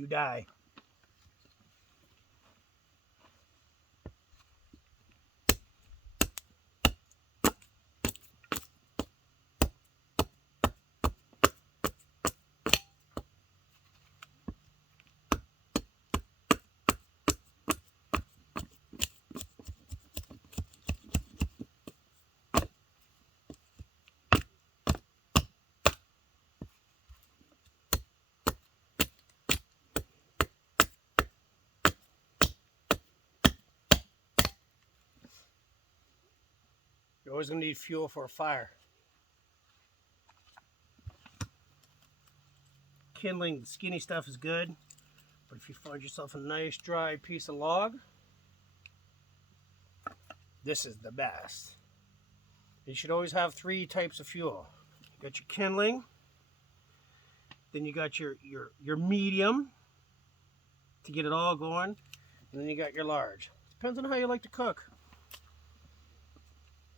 you die. You're always going to need fuel for a fire. Kindling, skinny stuff is good, but if you find yourself a nice dry piece of log, this is the best. You should always have 3 types of fuel. You got your kindling, then you got your medium to get it all going, and then you got your large. Depends on how you like to cook.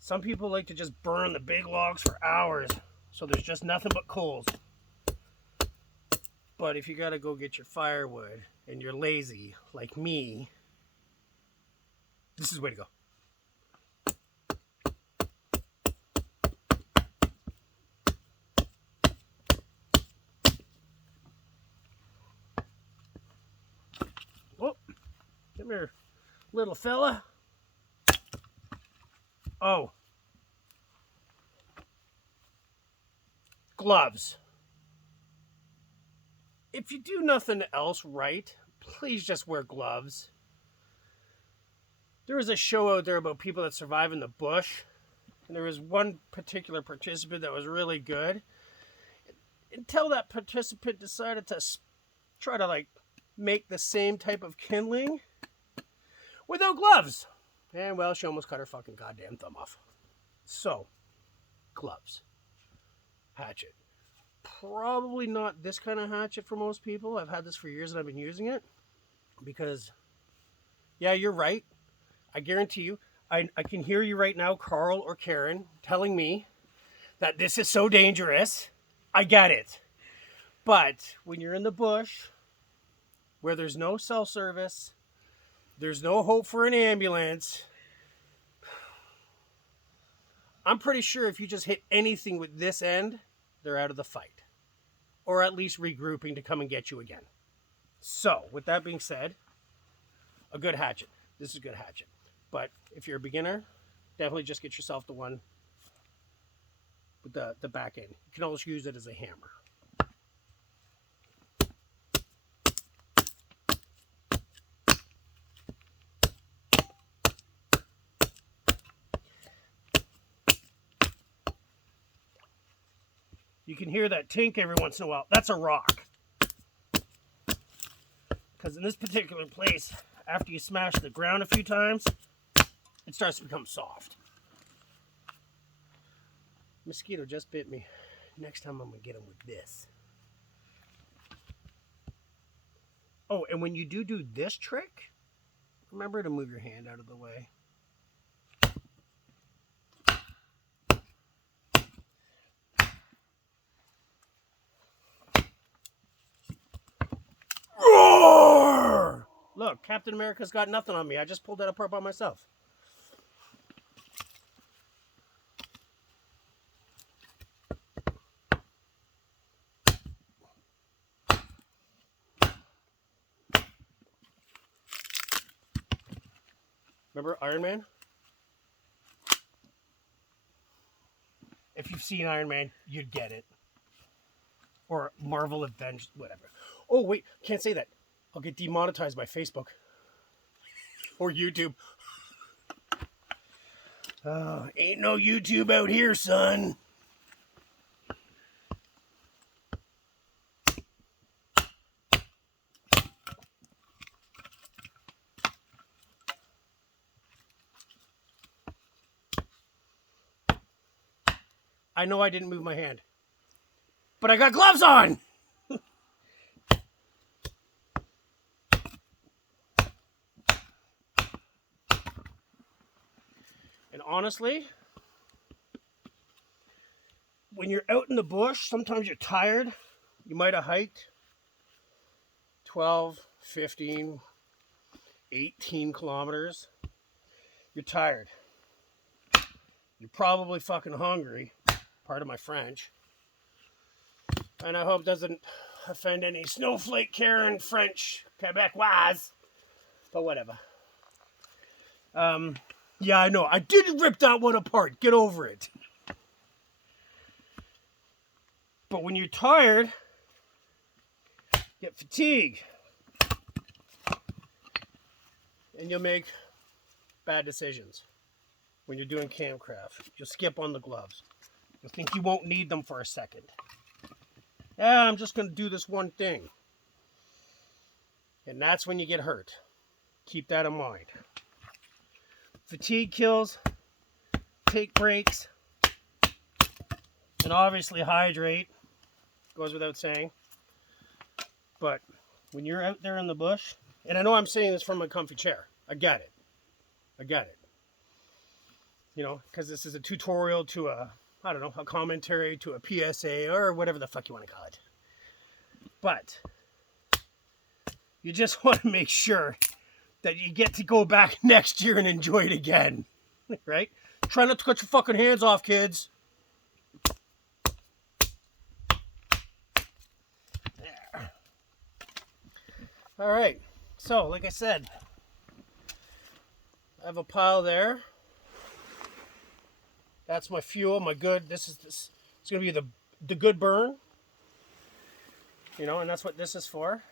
Some people like to just burn the big logs for hours, so there's just nothing but coals. But if you gotta go get your firewood and you're lazy like me, this is the way to go. Oh, come here, little fella. Oh. Gloves. If you do nothing else right, please just wear gloves. There was a show out there about people that survive in the bush, and there was one particular participant that was really good. Until that participant decided to try to make the same type of kindling without gloves. And well, she almost cut her fucking goddamn thumb off. So, gloves. Hatchet. Probably not this kind of hatchet for most people. I've had this for years and I've been using it. Because, yeah, you're right. I guarantee you, I can hear you right now, Carl or Karen, telling me that this is so dangerous. I get it. But when you're in the bush, where there's no cell service, there's no hope for an ambulance, I'm pretty sure if you just hit anything with this end, they're out of the fight. Or at least regrouping to come and get you again. So, with that being said, a good hatchet. This is a good hatchet. But if you're a beginner, definitely just get yourself the one with the back end. You can always use it as a hammer. You can hear that tink every once in a while. That's a rock. Because in this particular place, after you smash the ground a few times, it starts to become soft. Mosquito just bit me. Next time I'm going to get him with this. Oh, and when you do this trick, remember to move your hand out of the way. Roar! Look, Captain America's got nothing on me. I just pulled that apart by myself. Remember Iron Man? If you've seen Iron Man, you'd get it. Or Marvel Avengers, whatever. Oh, wait, can't say that. I'll get demonetized by Facebook. Or YouTube. Ain't no YouTube out here, son. I know I didn't move my hand. But I got gloves on! And honestly, when you're out in the bush, sometimes you're tired. You might have hiked 12, 15, 18 kilometers, you're tired. You're probably fucking hungry. Pardon my French. And I hope it doesn't offend any snowflake Karen French Quebecois. But whatever. Yeah, I know. I did rip that one apart. Get over it. But when you're tired, get fatigue. And you'll make bad decisions when you're doing campcraft. You'll skip on the gloves. You'll think you won't need them for a second. Yeah, I'm just going to do this one thing. And that's when you get hurt. Keep that in mind. Fatigue kills. Take breaks. And obviously hydrate. Goes without saying. But when you're out there in the bush, and I know I'm saying this from a comfy chair. I get it. You know, because this is a tutorial to a commentary to a PSA or whatever the fuck you want to call it. But you just want to make sure that you get to go back next year and enjoy it again. Right? Try not to cut your fucking hands off, kids. There. All right. So, like I said, I have a pile there. That's my fuel, my good. It's going to be the good burn. You know, and that's what this is for.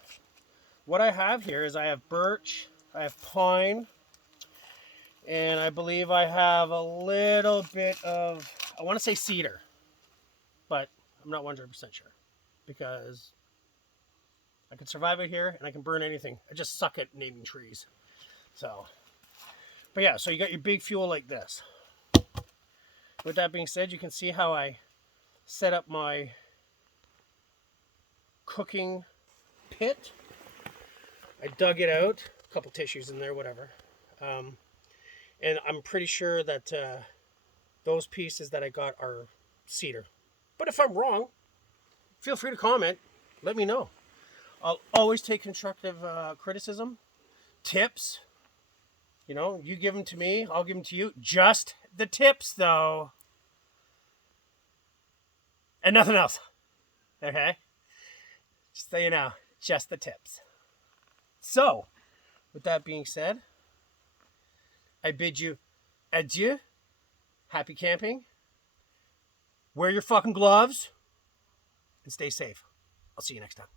What I have here is I have birch, I have pine, and I believe I have a little bit of, I want to say cedar, but I'm not 100% sure because I can survive it here and I can burn anything. I just suck at naming trees. So, but yeah, so you got your big fuel like this. With that being said, you can see how I set up my cooking pit. I dug it out, a couple tissues in there, whatever. And I'm pretty sure that those pieces that I got are cedar. But if I'm wrong, feel free to comment. Let me know. I'll always take constructive criticism, tips. You know, you give them to me, I'll give them to you. Just the tips, though. And nothing else. Okay? Just so you know, just the tips. So, with that being said, I bid you adieu. Happy camping. Wear your fucking gloves. And stay safe. I'll see you next time.